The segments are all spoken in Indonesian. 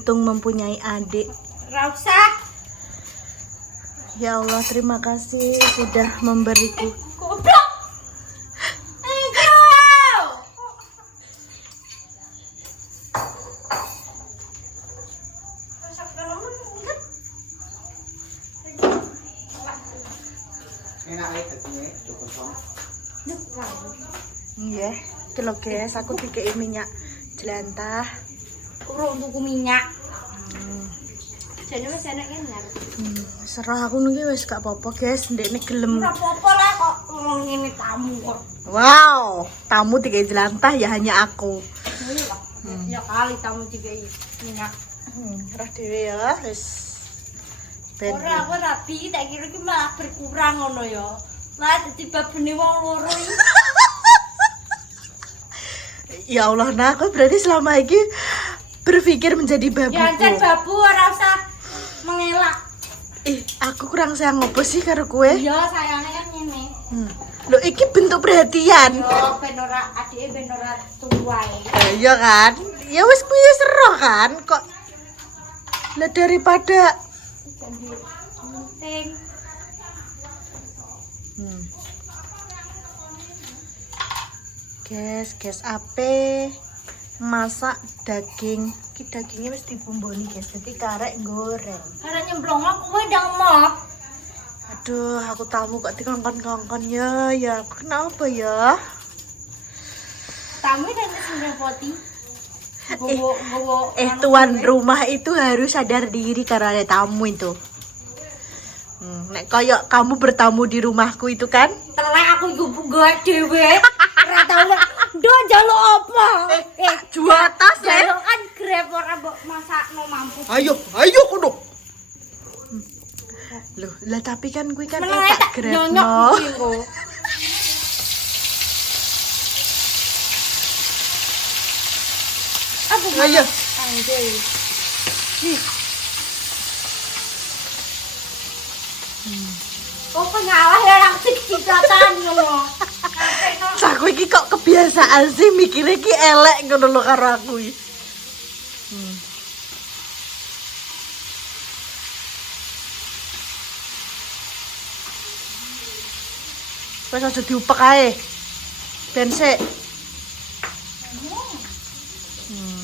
beruntung mempunyai adik. Rausa. Ya Allah, terima kasih sudah memberiku. Goblok. Engkau. Enak aja tadinya cukup sama. Iya, itu loh guys, aku dikei minyak jelantah. Urung tuku minyak. Jane wis enak enak. Serah aku niki wis gak apa-apa guys, ndekne gelem. Ora apa-apa lah kok wong ngene tamu kok. Wow, tamu dikei jelantah ya hanya aku. Ya kali tamu dikai minyak. Rah dhewe ya, wis. Ben. Ora aku rapi tak kira iki malah berkurang ngono ya. Lah dadi babene wong loro iki. Ya Allah, nah aku berarti selama ini berpikir menjadi babuku. Ya ancen babu ora usah mengelak. Aku kurang sayang ngopo sih karo kue? Iya, sayangnya kan ngene. Loh, iki bentuk perhatian. Yo ben ora adike ben ora tuwae. Iya kan? Ya wis kuwi seroh kan kok. Lah daripada Jadi penting. Guys, ape masak daging. Ki dagingnya wis dibumboni guys, jadi karek goreng. Karena nyemplong aku ndang mau. Aduh, aku tamu kok dikongkon-kongkon ya kenapa ya? Tamu kan sing poti. Gowo Tuan rumah itu harus sadar diri karena ada tamu itu. Nek kayak kamu bertamu di rumahku itu kan? Telek aku gue dhewe. Ora tau ndo njaluk apa? Jual tas ya. Njaluk kan grab ora mbok masakno mampu. Ayo kudu. Loh, lah tapi kan kuwi kan tak grab nyonyok no. kuwi kok. Aku Ayo. anjay. Kok pengalah ya orang cicatan ngono. Aku iki kok kebiasaan sih mikirnya ki elek ngono lho karo aku iki. Wes aja diupek ae. Ben sik.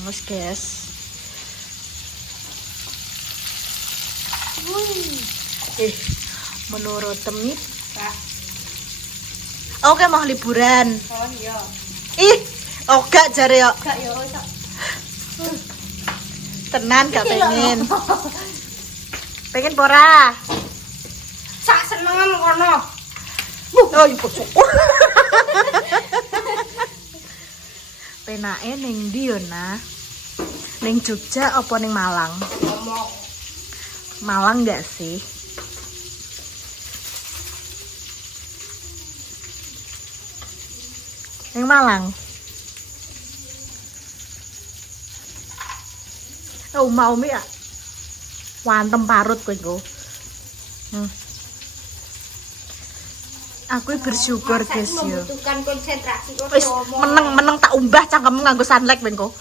Wes guys. Menurut temit oke mau liburan. Oh iya. Gak jare yo. Gak yo iso. Tenan gak pengen. Pengen pora. Sak senengem kono. Oh, ibu syukur. Penake ning ndi yo, Nah? Ning Jogja apa ning Malang? Ngomong. Malang enggak sih? Ning Malang. Umi ya. Wantem parut kowe iku. Aku bersyukur guys yo. Membutuhkan konsentrasi kok. Wis meneng tak umbah cangkemmu nganggo sunlight ben kok.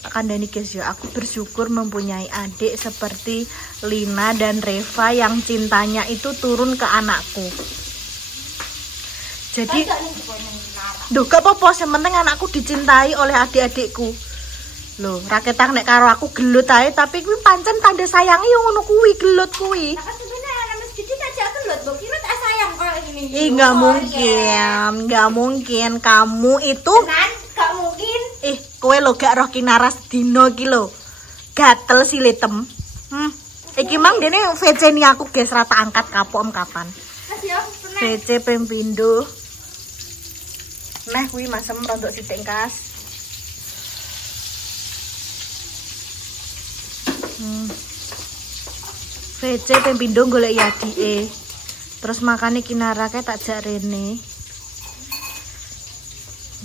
Tak kandhani guys yo, aku bersyukur mempunyai adik seperti Lina dan Reva yang cintanya itu turun ke anakku. Jadi duh gak apa-apa, sementing anakku dicintai oleh adik-adikku. Loh, raketang nek karo aku gelut ae, tapi kuwi pancen tanda sayangi yo ngono kuwi, gelut kuwi. Nah, kan sebenarnya anak masjid aja gelut, mbok kira tak sayang kalau ini. Nggak mungkin kamu itu. Tenan, gak mungkin. Kowe lo gak roh kinaras dino iki lho. Gatel silitem. Iki mang dene VC ni aku guys rata angkat kapok kapan. Mas yo, pernah. VC pempindo. Nah, kuwi masem rontok sithik kas. VC pempindo golek ya adike. Terus makane kinarake tak jak rene.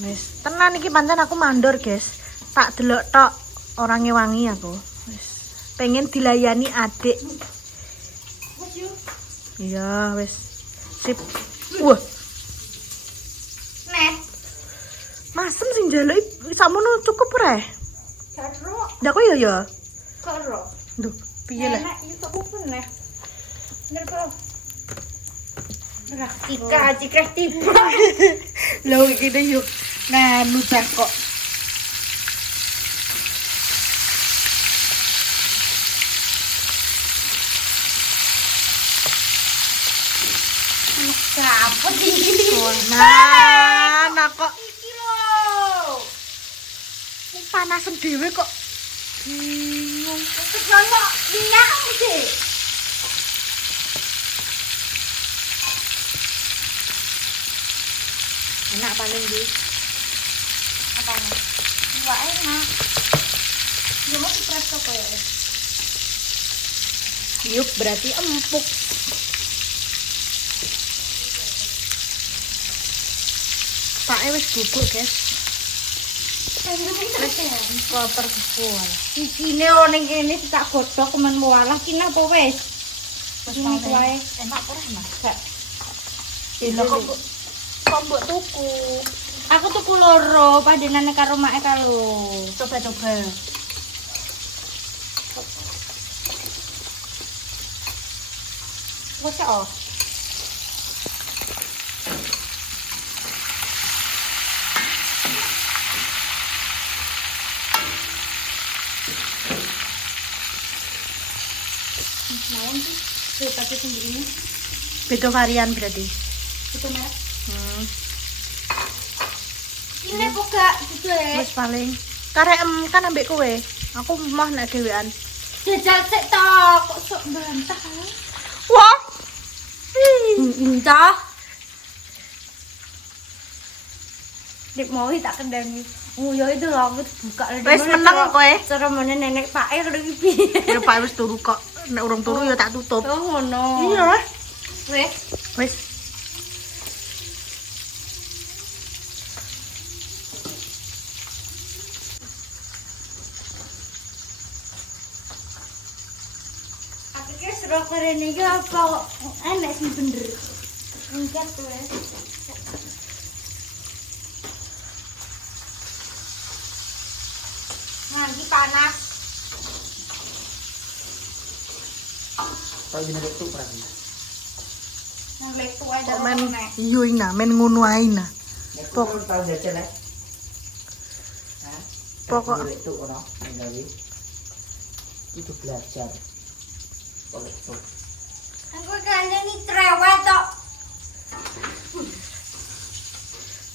Wis, tenan iki pancen aku mandor, guys. Tak delok tok orange wangi aku. Wis, pengen dilayani adik. Mas yo. Iya, wis. Sip. Wah, Nek, masem sing njaluk sakmono cukup ora? Seru. Ndak kok ya. Seru. Duh, piye lah. Enak itu kupon nih. Bener kok. Ika jika tiba. Lho iki deh yuk. Nganu cah kok. Siapa ini? Nah kok Iki lho. panasan dhewe kok. Bingung. Terus ono minyak sih. Enak paling di. Apa nih? Wah enak. Ya mau dipresto kok ya. Yuk berarti empuk. Pak wis bubuk, guys. Koper kepul. Ikine ono ning kene tak godhog kemen mualah kina apa wis? Wis Ini wae. enak ora, Mas? Gak. Lho kok mbok tuku. Aku tuku loro panjenengan karo make kalau. Coba-coba. Wes oh. Mau sih pakai sendiri. Beda varian berarti. Itu merek. Hmm. Ini buka gitu ya. Wis paling. Karek kan ambek kowe. Aku mah nek dhewean. Jajal sik tok, kok sok bantah. Wah. Entah. Dik mau tak kendani. Oh ya itu lah aku buka Wis meneng kowe. Cara mana nenek Pak Er lagi piye. Ya Pak wis turu kok. Nek urung turu ya tak tutup. Oh ngono. Iya. Wes. Wis. Aku kira seru keren iki apa enak sih bener. Enggak tuh ya. Nanti panas. Kalau gini itu berarti. Yang letu aja Kok men nek. iyo ina men ngono ae nah. Pokok tahu jajan ya. Hah? Pokok- itu ono nggawe. Itu belajar. Oleh itu. Aku kayaknya nih cerewet tok.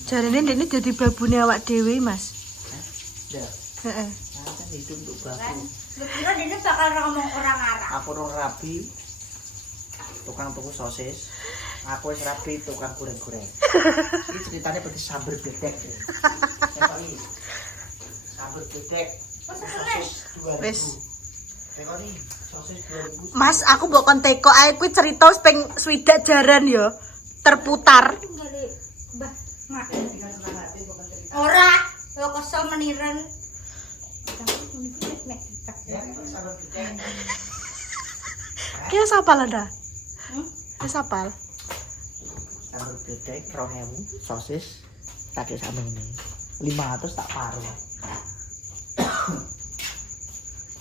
Jarene ndekne dadi babune awak dhewe, Mas. Hah? Ya. Heeh. Nah, kan itu untuk Kan. baku. Lu kira dia bakal ngomong orang Arab. Aku orang rapi. Tukang tuku sosis. Aku wis rapi tukang goreng-goreng. Ini ceritanya seperti sambal bebek. Tengok ini. Sambal bebek. Sosis 2000. Wis. Tengok ini. Sosis 2000. Mas, aku mbok kon teko ae kuwi cerita wis ping swidak jaran ya. Terputar. Tinggal Mbah Mak. Ora, yo kesel meniren. Ya, sambal bebek. Ya sapal ada. Hmm? Ya sapal. Sambal bebek 2000 sosis tak kayak sama ini 500 tak paruh.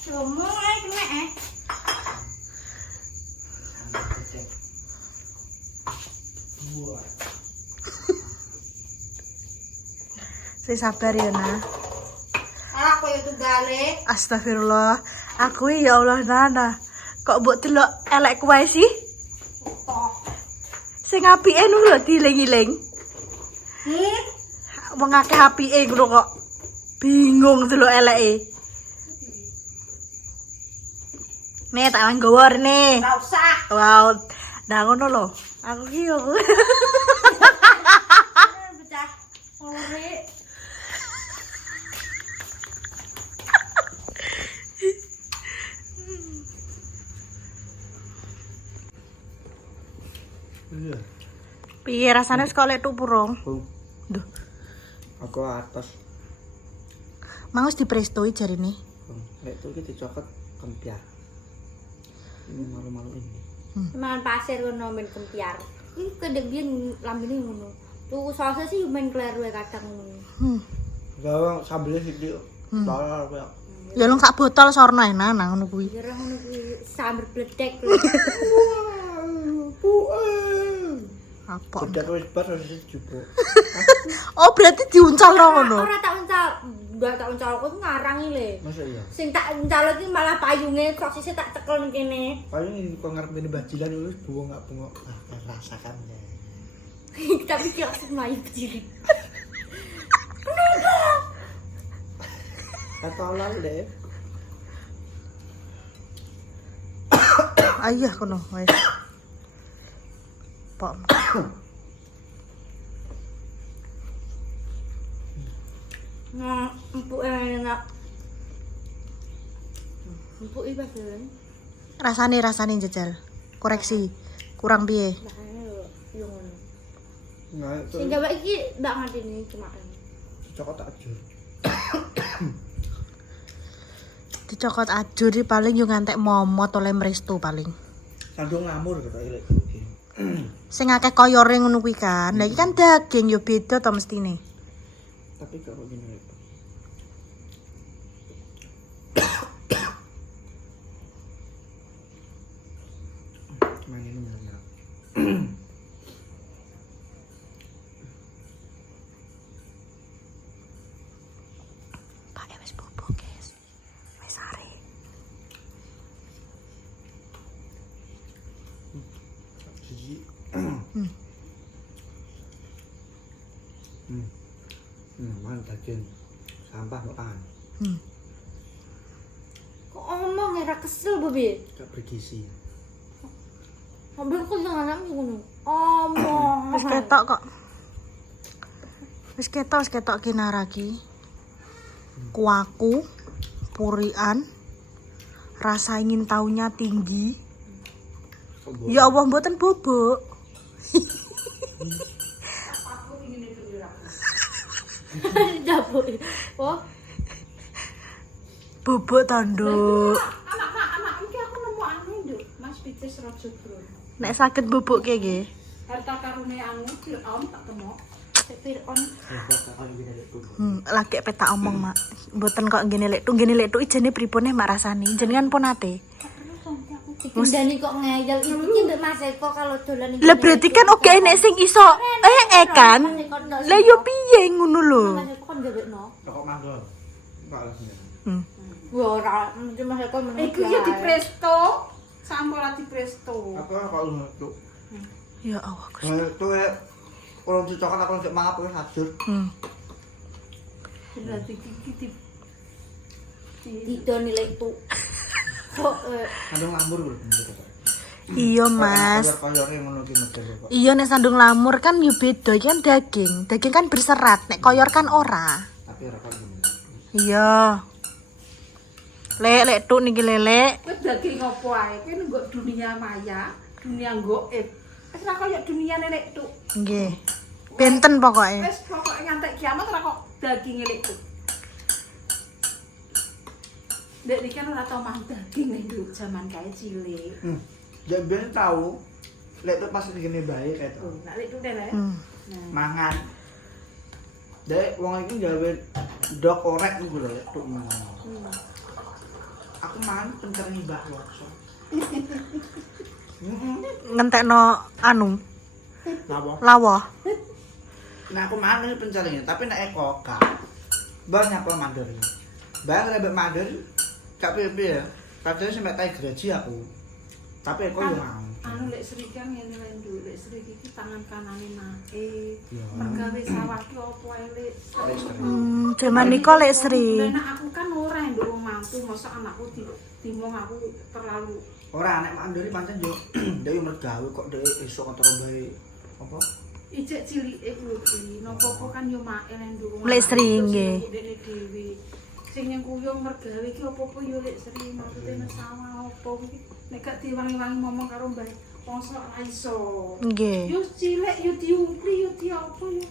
Cuma ae kena Sambal bebek. Wah. Saya sabar ya, Nah. Aku itu gale. Astagfirullah. Aku ya Allah, Nana. Kok mbok delok elek kuwe sih? Tok. Sing apike nu lho diling-iling. Wong akeh apike ngono kok. Bingung delok eleke. Nih tak nggawa rene. Ora usah. Wow. Nah ngono lho. Aku ki yo. Bocah. Ore. Iya. Piye rasane wis kok lek tupurung? Duh, Aku atas. mau wis diprestoi jarine. Lek itu kita cokot kempiar. Ini malu-malu ini. Mangan pasir ngono men kempiar. Iki kedek biyen lambene ngono. Tuku sosis sih men kleru kadang ngono. Hmm. Gawang sambelnya sithik. Tolol kowe. Ya lu sak botol sorno enak nang ngono kuwi. Kira ngono kuwi sambar bledek. Apa? Udah wis bar wis jupuk. Oh, berarti diuncal ngono. Ora tak uncal, ndak tak uncal aku ngarangi le. Masa iya? Sing tak uncal iki malah payunge sosise tak cekel ning kene. Paling kok ngarep ngene bajilan wis buang gak bengok. Rasakan ya. Tapi kira semayu berdiri. Atau lale. Ayah kono wis. Pok. Nah, empuk enak. Empuk iki badan. Rasane jajal. Koreksi. Kurang piye? Bahane yo ngono. Nah, Sing gawe iki ndak ngatini cuma cocok tak ajur. Dicokot ajur iki paling yo ngantek momot oleh mrestu paling. Sandung ngamur kok elek. Sing akeh koyore ngono kuwi kan. Lah iki kan daging yo beda to mestine. Tapi kok gini. Main ini benar. Pak wis bubuk, guys. Wis are. Siji. Man daging sampah kok pangan. kok omong ya ra kesel Bobi. Gak bergizi. Ambil kok jangan nang ngono. Omong. Wis ketok kok. Wis ketok kinara ki. Kuaku, purian, rasa ingin taunya tinggi. Ya Allah mboten bubuk. Jabuk. Oh, Bubuk tanduk. Anak iki aku nemu anu nduk, Mas Pitis Raja Bro. Nek sakit bubuk ki nggih. Harta karune anu Fir'aun tak temok. Fir'aun. Lagi peta omong mak. Mboten kok ngene lek tu ijene pripun mak rasane. Jenengan pun ate. Dikendani kok ngeyel iki ndek Mas Eko kalau dolan iki. Lah berarti kan oke enek sing iso kan. Lah yo piye ngono lho. Mas Eko kan gawekno. Kok mangga. Enggak alasannya. Yo ora, Mas Eko meneh. Iku ya di presto. Sampo ora di presto. Apa kok lu tuh? Ya Allah Gusti. Itu ya kalau dicokan aku njek mangap wis ajur. Berarti iki di Tidak nilai itu. Kok Sandung lamur lho. Iya Mas. Koyor-koyore ngono ki medel kok. Iya nek sandung lamur kan yo beda, iki kan daging. Daging kan berserat, nek koyor kan ora. Tapi ora kok ngene. Iya. Lek tuk niki lelek. kowe daging opo ae? Kowe nggok dunia maya, dunia gaib. Wis ora koyo dunia nenek tuk. Nggih. Benten pokoke. Wis pokoke ngantek kiamat ora kok daging elek tuk. Dek iki kan ora tau mangan daging nek nduk jaman kae cilik. Ya ben tahu lek tuh pas ngene bae kae to. Nek lek tuk dek. Mangan. Dek wong iki gawe dok orek ngono lho lek tuh mangan. Aku mangan pencernyi Mbah Wokso. Ngentekno anu, Lawo. lawah. Nah aku mangan ini pencernyi, tapi nek Eko gak. Banyak apa mandor ini. Bang rebek mandor gak piye-piye ya. Padahal sampe tai gaji aku. Tapi Eko yo mau. Anu lek Sri kan ngene wae nduk, lek Sri iki tangan kanane nae. Iya. Mergawe sawah ki opo ae lek. Jaman niko lek Sri. Lah aku kan ora nduk wong mantu, masa anakku dimong aku terlalu Ora nek mandori pancen yo ndek yo mergawe kok ndek esuk antara bae apa? ijek cilike kuwi iki. Nopo-opo kan yo mael nduk. Lek Sri nggih. Dene dhewe. Sing ning kuyung mergawe ki opo-opo yo lek Sri maksude nek sawah opo iki. Nek gak diwangi-wangi ngomong karo Mbah Wongso ora iso. Nggih. Yo cilik yo diumpli yo diopo yo.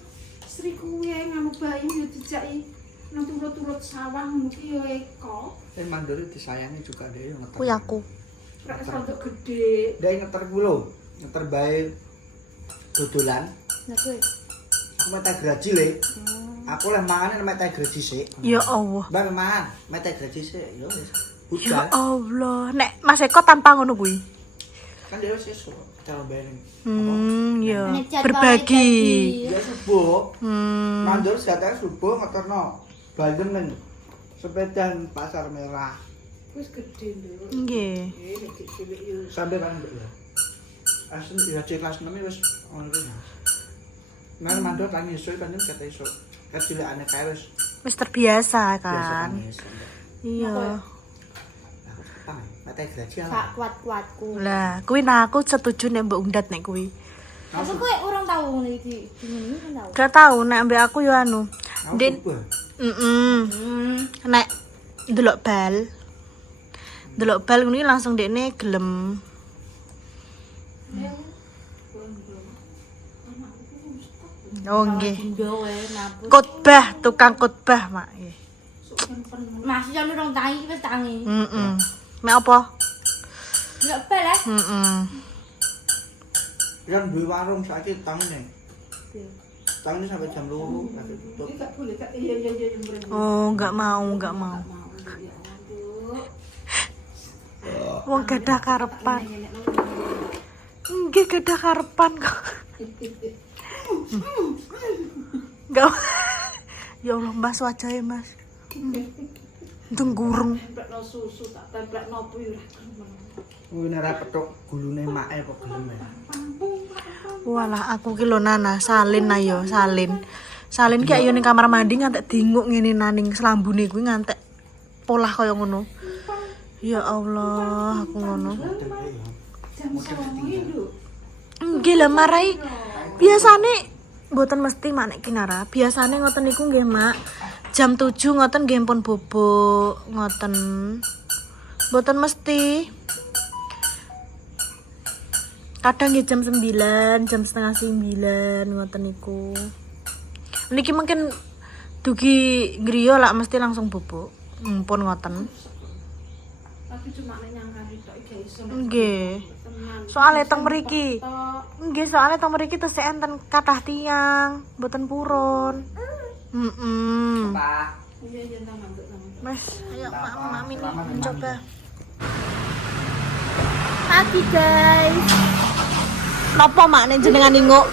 Sri kuwi nganu bayi yo dijaki nang turut-turut sawah ngono ki yo Eko. Mandori disayangi juga ndek yo ngeter. Kuwi aku. Rek sondok gede. Ndek ngeter ku lho. Ngeter bae dodolan. Nah kowe. Aku mata graji le. Aku leh mangane mek teh gaji sik. Ya Allah. Mbak mangan, mek teh gaji sik. Yo wis. Ya Udah. Allah. Nek Mas Eko tanpa ngono kuwi. Kan dia wis esuk cara bayar. Ya. Nek jadwalnya Berbagi. Ya subuh. Hmm. Mandur jatah subuh ngeterno. Balem ning sepedaan Pasar Merah. Wis gede lho. Nggih. Nek cilik yo Sampai kan ya. Asen ya kelas 6 wis ngono kuwi. Nah, mandur kan iso kan kata iso. Kecilane kae wis Wis terbiasa biasa kan. kan iso. Iya. Aku tang, mate gaji Gak ala. kuat-kuatku. Lah, kuwi nah aku setuju nek Mbak Undat nek kuwi. Tapi kowe orang tahu ngene iki. Ngene kan tahu. Gak tau nek ambek aku yo anu. Din, Subuh. Nek delok bal. Delok bal ngene langsung dekne gelem. Oh nggih. Indo wae nabut. Khotbah, tukang khotbah, Mak. Nggih. Masih jan orang tangi wis tangi. Mek apa? Enggak bel. Yang duwe warung saiki tangine. Tangine sampai jam 2 nanti tutup. iki gak boleh Kak. Iya yang mrene. Oh, enggak mau. Wong gadah karepan. Nggih gadah karepan kok. Enggak. Ya Allah, Mas wajahe, Mas. Denggurung. Templekno susu tak templekno opo yo ora gelem. Kuwi nek ora petuk gulune make kok gelem ya. Walah, aku ki lho Nana, salin ayo, salin. Salin ki ayo ning kamar mandi ngantek dinguk ngene naning selambune kuwi ngantek polah kaya ngono. Ya Allah, aku ngono. Jam 09.00 lho. Nggih lah marai. Biasane mboten mesti Mak nek Kinara. Biasane ngoten niku nggih, Mak. Jam 7 ngoten nggih pun bubuk, ngoten. Mboten mesti. Kadang nggih jam 9, jam setengah 9 ngoten niku. Niki mungkin dugi griya lah mesti langsung bubuk. Pun ngoten. Tapi cuma nek nyangkani tok iki iso. Nggih. Tenan. Soale teng mriki. Tok. Nggih, soalnya teng mriki tesih enten kathah tiyang, mboten purun. Pak. Iya nang ngantuk nang. Mas, ayo Mami nih mencoba. Pagi guys. Napa Mak nek jenengan inguk?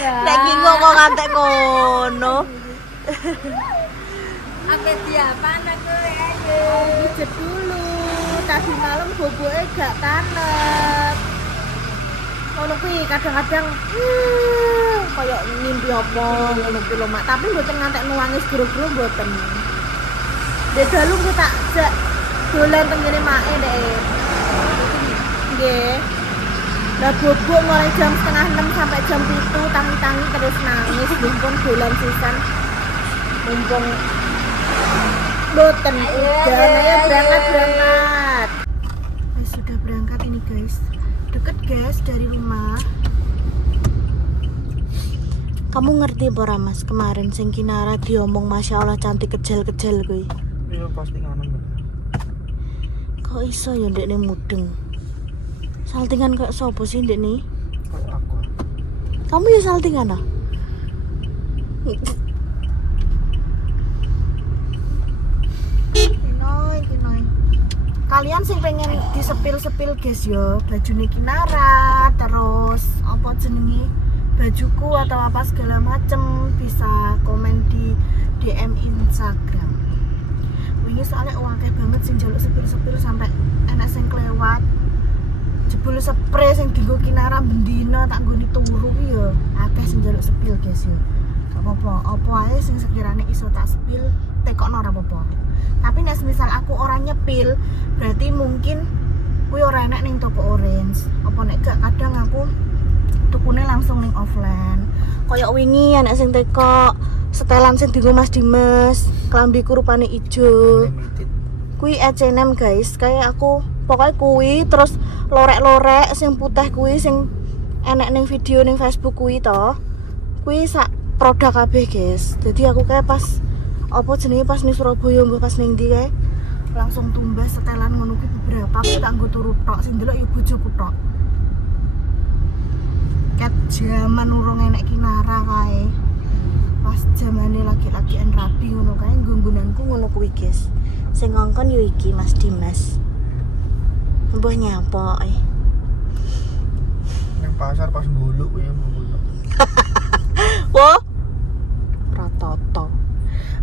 Nek inguk kok ngantek kono. Apa dia panas kowe ayo. Pijet dulu. Tadi malam boboke gak tanet. Ngono kuwi kadang-kadang kayak mimpi apa ngono kuwi lho Mak, tapi mboten ngantek nuangis guru-guru mboten. Dek dalu ku tak jak dolan teng ngene Make Dek. Nggih. Lah bobok mulai jam 5:30 sampai jam 7 tangi-tangi terus nangis mumpung dolan sisan. Mumpung boten udah ayo berangkat. Sudah berangkat ini guys. Deket guys dari rumah. Kamu ngerti apa Mas kemarin sing Kinara diomong Masya Allah cantik kejel-kejel kuwi. Iya pasti ngono. Kok iso ya ndekne mudeng. Saltingan kayak sopo sih ndekne? Kayak aku. Kamu ya saltingan ah? Kinoy. Kalian sing pengen disepil-sepil guys yo, bajune Kinara, terus apa jenenge? Bajuku atau apa segala macem bisa komen di DM Instagram. Wingi soalnya akeh banget sing njaluk sepil-sepil sampai enak sing kelewat. Jebul spray sing dienggo Kinara bendina tak nggoni turu ki yo. Akeh sing njaluk sepil guys yo. Gak apa-apa, apa ae sing sekiranya iso tak sepil tekokno ora apa-apa. Tapi nek misal aku ora nyepil, berarti mungkin kuwi ora enak ning toko orange. Apa nek gak kadang aku tukune langsung ning offline. Kayak wingi anak sing teko setelan sing dienggo Mas Dimas, klambiku rupane ijo. Kuwi H&M guys, kayak aku pokoknya kuwi terus lorek-lorek sing putih kuwi sing enek ning video ning Facebook kuwi to. Kuwi sak produk kabeh guys. Jadi aku kayak pas apa jenenge pas ning Surabaya mbah pas ning ndi kae langsung tumbas setelan ngono kuwi beberapa aku tak nggo turu tok sing delok ya bojoku tok. Ket jaman urung enek Kinara kae. pas zamane laki-lakian rabi ngono kae gunggunanku ngono kuwi guys. Sing ngongkon yo iki Mas Dimas. Mbah nyapa Nang pasar pas goluk kowe ngono. Wo ratoto.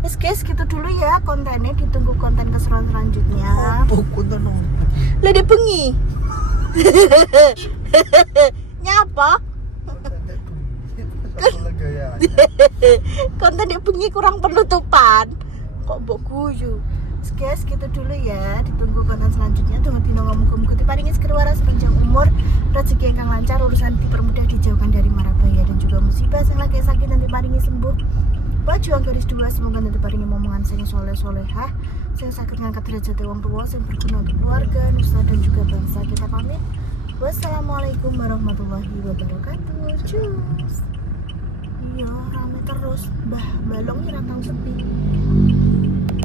Wes guys, gitu dulu ya kontennya, ditunggu konten keseruan selanjutnya. Buku tenan. Lah dia bengi. Nyapa? Konten dia bengi kurang penutupan. Kok mbok guyu. Guys, gitu dulu ya, ditunggu konten selanjutnya. Tunggu dino muga-muga diparingi segera waras panjang umur, rezeki ingkang lancar, urusan dipermudah, dijauhkan dari mara bahaya dan juga musibah. Sing lagi sakit nanti paringi sembuh. Bajuan garis dua, semoga nanti paringi momongan sing soleh-solehah, sing sakit ngangkat derajat wong tua, sing berguna untuk keluarga, nusa dan juga bangsa. Kita pamit. Wassalamualaikum warahmatullahi wabarakatuh. Cus. Iya, rame terus. Mbah Balong ini ratang sepi.